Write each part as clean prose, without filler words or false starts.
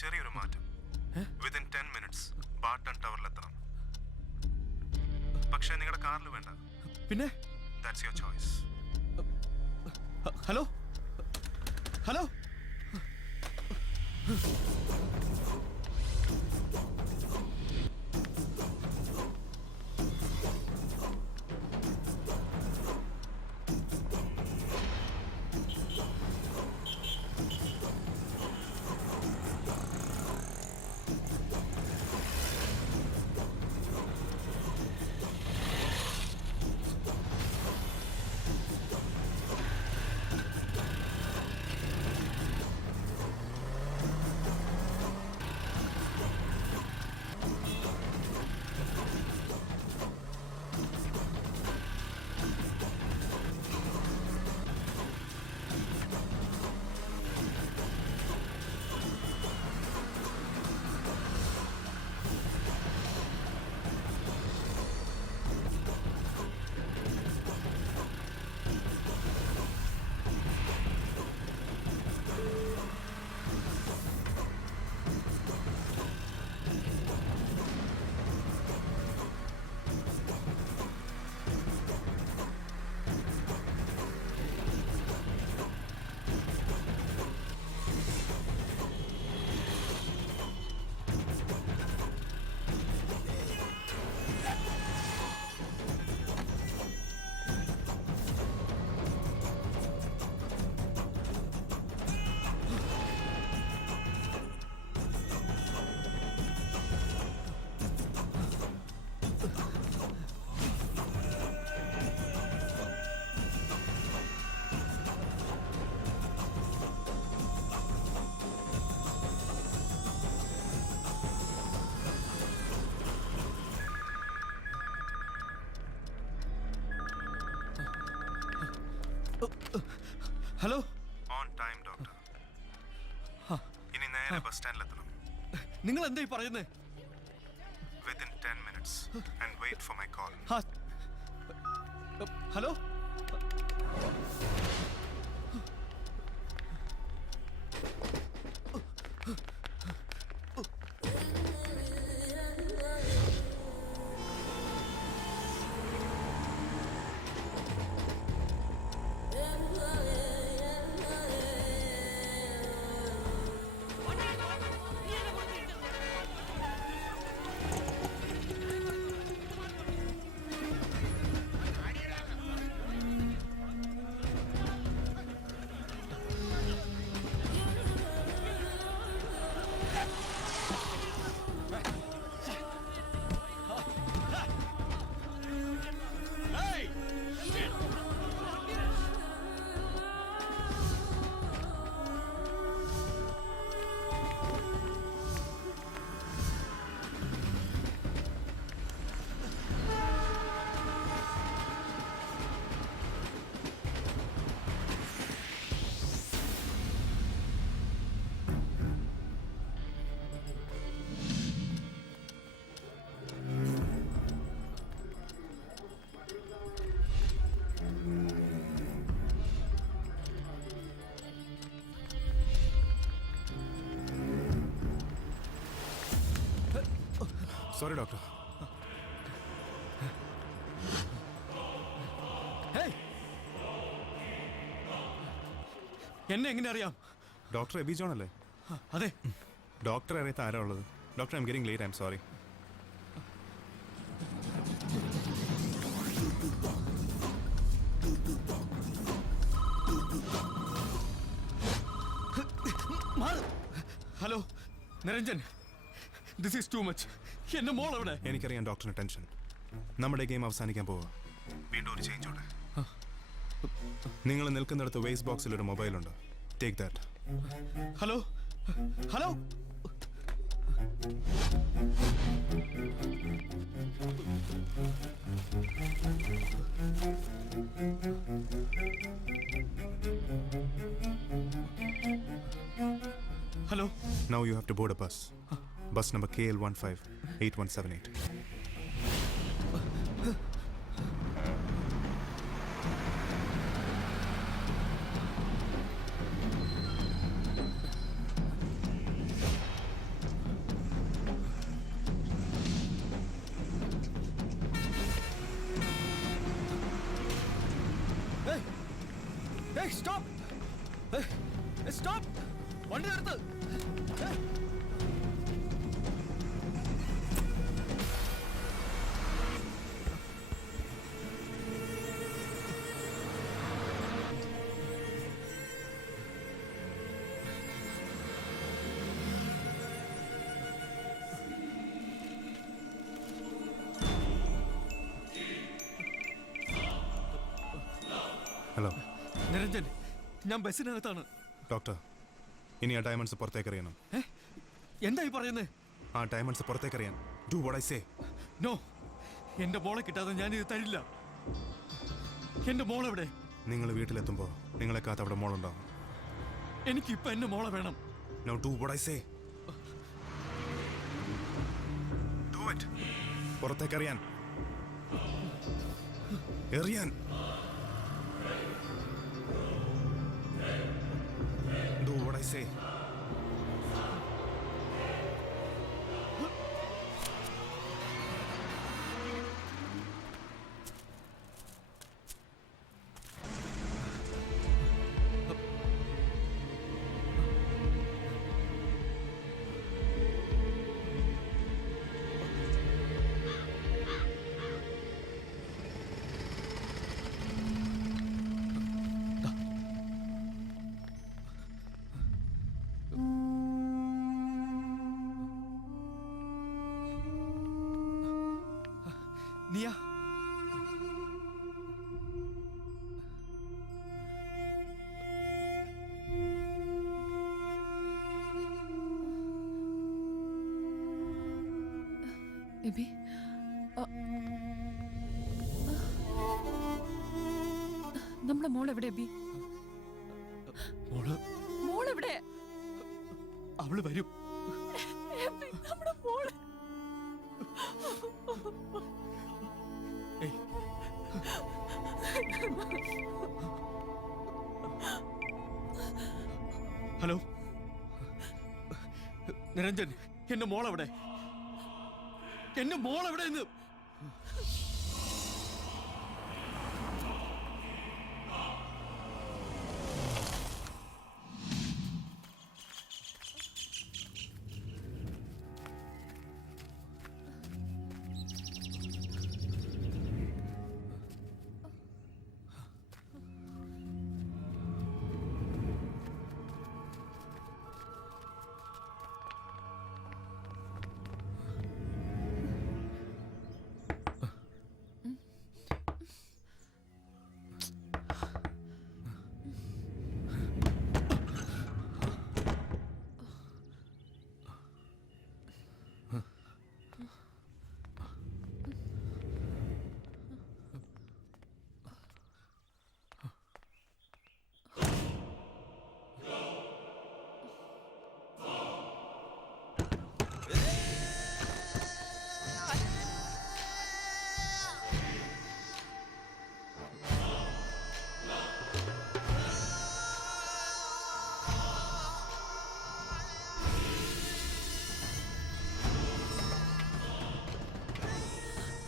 ചെറിയൊരു മാറ്റം. Within 10 minutes Barton ടവറിലെത്തണം. പക്ഷേ നിങ്ങളുടെ കാറിൽ വേണ്ട. പിന്നെ that's your choice. Hello hello hello. On time doctor. ഇനി നേരെ ബസ് സ്റ്റാൻഡിലെത്തണം. നിങ്ങൾ എന്തായി പറയുന്നേ? Within 10 minutes and wait for my call. Hello sorry doctor. എന്നെ എങ്ങനെ അറിയാം? ഡോക്ടർ എബി ജോൺ അല്ലേ? അതെ. ഡോക്ടർ അറിയാത്ത ആരാ ഉള്ളത്? Doctor I am getting late. I am sorry. Hello Niranjan, this is too much. എന്റെ മോൾ എവിടെ? എനിക്കറിയാം ഡോക്ടറിന് ടെൻഷൻ. നമ്മുടെ ഗെയിം അവസാനിക്കാൻ പോവുക. വീണ്ടും ഒരു ചേഞ്ചോടെ. നിങ്ങൾ നിൽക്കുന്നിടത്ത് വേസ്റ്റ് ബോക്സിൽ ഒരു മൊബൈൽ ഉണ്ട്. Take that. Hello hello hello. Now you have to board a bus. Bus number KL158178. Stop! Stop! വണ്ടി നിർത്ത്! ഹലോ നിരഞ്ജൻ, ഞാൻ ബസ്സിനകത്താണ്. ഡോക്ടർ, ഇനി ആ ഡയമണ്ട്സ് പുറത്തേക്ക് അറിയണം. എന്തായി പറയുന്നത്? ആ ഡയമണ്ട്സ് പുറത്തേക്ക് അറിയാൻ do what I say. No, എന്റെ മോളെ കിട്ടാതെ ഞാൻ ഇത് തരില്ല. എന്റെ മോളെവിടെ? നിങ്ങൾ വീട്ടിലെത്തുമ്പോൾ നിങ്ങളെ കാത്ത് അവിടെ മോളുണ്ടാവും. എനിക്കിപ്പോ എന്റെ മോളെ വേണം. No, do what I say. Do it. പുറത്തേക്ക് അറിയാൻ. എറിയാൻ. Do what I say. Niya, Aby, നമ്മുടെ മോൾ എവിടെ? എബി, മോളെവിടെ? അവള് വരും. എബി, നമ്മുടെ മോള്. ഹലോ നിരഞ്ജൻ, എന്റെ മോളെവിടെ? എന്റെ മോളെവിടെ എന്ന്?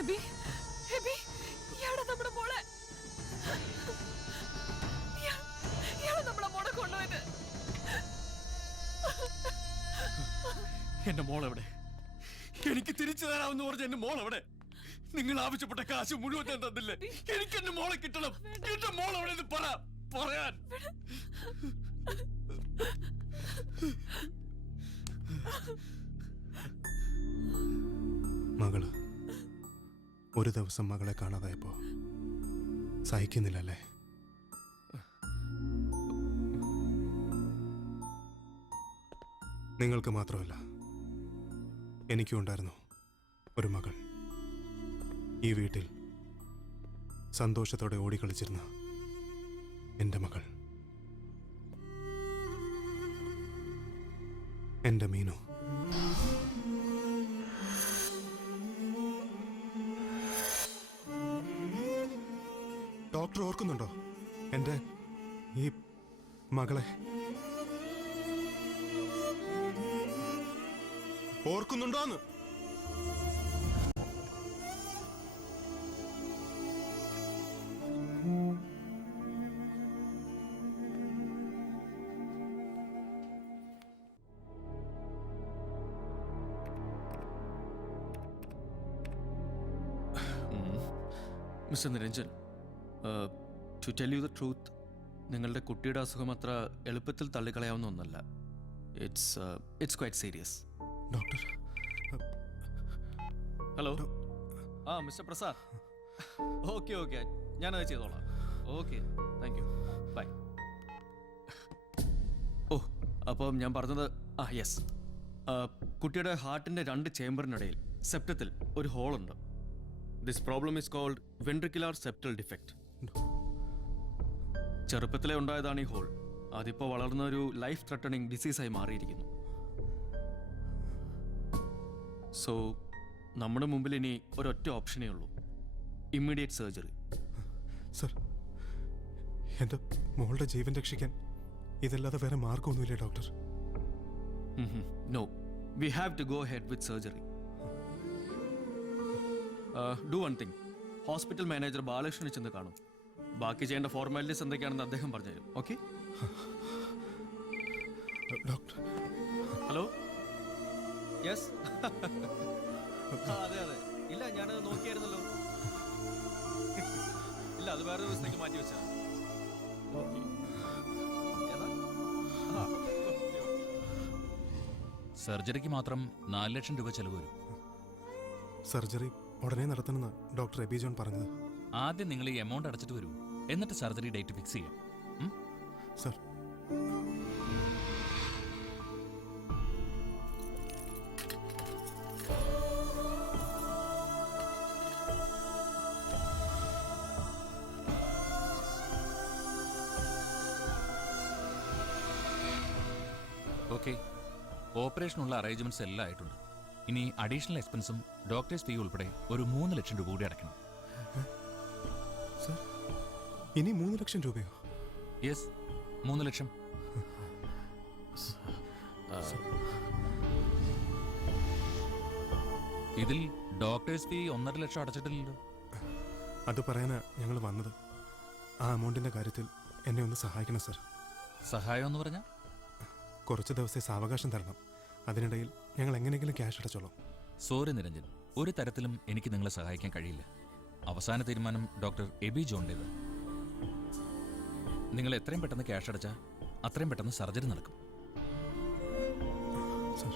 എബി, എബി, ഇയാളെ നമ്മുടെ മോളെ. ഇയാളെ നമ്മുടെ മോളെ കൊണ്ടുപോയത്. എന്റെ മോളെവിടെ? എനിക്ക് തിരിച്ചു തരാമെന്ന് പറഞ്ഞ എന്റെ മോളെവിടെ? നിങ്ങൾ ആവശ്യപ്പെട്ട കാശ് മുഴുവൻ ഞാൻ തന്നില്ലേ? എനിക്ക് എന്റെ മോളെ കിട്ടണം. എന്റെ മോളെവിടെ പറയാൻ. മകള് ഒരു ദിവസം മകളെ കാണാതായപ്പോ സഹിക്കുന്നില്ലല്ലേ? നിങ്ങൾക്ക് മാത്രമല്ല, എനിക്കും ഉണ്ടായിരുന്നു ഒരു മകൾ. ഈ വീട്ടിൽ സന്തോഷത്തോടെ ഓടിക്കളിച്ചിരുന്ന എൻ്റെ മകൾ, എൻ്റെ മീനു. ഡോക്ടർ ഓർക്കുന്നുണ്ടോ എൻ്റെ ഈ മകളെ? ഓർക്കുന്നുണ്ടോന്ന്? Mister Niranjan, to tell you the truth, നിങ്ങളുടെ കുട്ടിയുടെ അസുഖം അത്ര എളുപ്പത്തിൽ തള്ളിക്കളയാവുന്ന ഒന്നല്ല. It's quite serious. Doctor hello, ആ മിസ്റ്റർ പ്രസാദ്, ഓക്കെ ഞാനത് ചെയ്തോളാം. Okay, thank you, bye. ഓ, അപ്പം ഞാൻ പറഞ്ഞത്, യെസ്, കുട്ടിയുടെ ഹാർട്ടിൻ്റെ 2 ചേമ്പറിനിടയിൽ സെപ്റ്റത്തിൽ ഒരു ഹോളുണ്ട്. This problem is called ventricular septal defect. ചെറുപ്പത്തിലെ ഉണ്ടായതാണ് ഈ ഹോൾ. അതിപ്പോൾ വളർന്ന ഒരു ലൈഫ് ത്രെട്ടണിങ് ഡിസീസായി മാറിയിരിക്കുന്നു. സോ നമ്മുടെ മുമ്പിൽ ഇനി ഒരൊറ്റ ഓപ്ഷനേ ഉള്ളൂ, ഇമ്മീഡിയറ്റ് സർജറി. സർ, എൻ്റെ മോളുടെ ജീവൻ രക്ഷിക്കാൻ ഇതല്ലാതെ വേറെ മാർഗമൊന്നുമില്ലേ doctor? No, we have to go ahead with surgery. Do one thing, hospital manager ബാലകൃഷ്ണനെ ചെന്ന് കാണും. ബാക്കി ചെയ്യേണ്ട ഫോർമാലിറ്റീസ് എന്തൊക്കെയാണെന്ന് അദ്ദേഹം പറഞ്ഞുതരും. ഓക്കെ? Doctor, hello, yes. അതെ, ഇല്ല, ഞാനത് നോക്കിയായിരുന്നല്ലോ. ഇല്ല, അത് വേറെ ദിവസത്തേക്ക് മാറ്റി വെച്ചാ. സർജറിക്ക് മാത്രം 4 ലക്ഷം രൂപ ചെലവ് വരും. സർജറി ഉടനെ നടത്തണമെന്ന് ഡോക്ടർ എബി ജോൺ പറഞ്ഞത്. ആദ്യം നിങ്ങൾ ഈ എമൗണ്ട് അടച്ചിട്ട് വരൂ, എന്നിട്ട് സർജറി ഡേറ്റ് ഫിക്സ് ചെയ്യാം. സർ, ഓക്കെ, ഓപ്പറേഷനുള്ള അറേഞ്ച്മെന്റ്സ് എല്ലാം ആയിട്ടുണ്ട്. ഇനി അഡീഷണൽ എക്സ്പെൻസും ഡോക്ടേഴ്സ് ഫീ ഉൾപ്പെടെ ഒരു 3 ലക്ഷം രൂപ കൂടി അടയ്ക്കണം. സർ, ഇനി 3 ലക്ഷം രൂപയോ? യെസ്, 3 ലക്ഷം. ഇതിൽ ഡോക്ടേഴ്സ് ഫീ 1.5 ലക്ഷം അടച്ചിട്ടില്ലല്ലോ. അത് പറയാനാ ഞങ്ങൾ വന്നത്. ആ എമൗണ്ടിൻ്റെ കാര്യത്തിൽ എന്നെ ഒന്ന് സഹായിക്കണം സർ. സഹായം എന്ന് പറഞ്ഞാൽ കുറച്ച് ദിവസത്തെ സാവകാശം തരണം. അതിനിടയിൽ ഞങ്ങൾ എങ്ങനെയെങ്കിലും ക്യാഷ് അടച്ചോളാം. സോറി നിരഞ്ജൻ, ഒരു തരത്തിലും എനിക്ക് നിങ്ങളെ സഹായിക്കാൻ കഴിയില്ല. അവസാന തീരുമാനം ഡോക്ടർ എബി ജോണിൻ്റേത്. നിങ്ങൾ എത്രയും പെട്ടെന്ന് ക്യാഷ് അടച്ചാൽ അത്രയും പെട്ടെന്ന് സർജറി നടക്കും. സർ,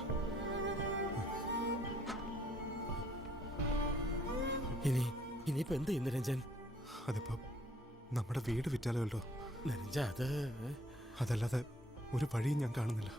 ഇനിയിപ്പോ എന്ത് ചെയ്യും നിരഞ്ജൻ? അതിപ്പോ നമ്മുടെ വീട് വിറ്റാലോ. നിരഞ്ജ, അതല്ലാതെ ഒരു വഴിയും ഞാൻ കാണുന്നില്ല.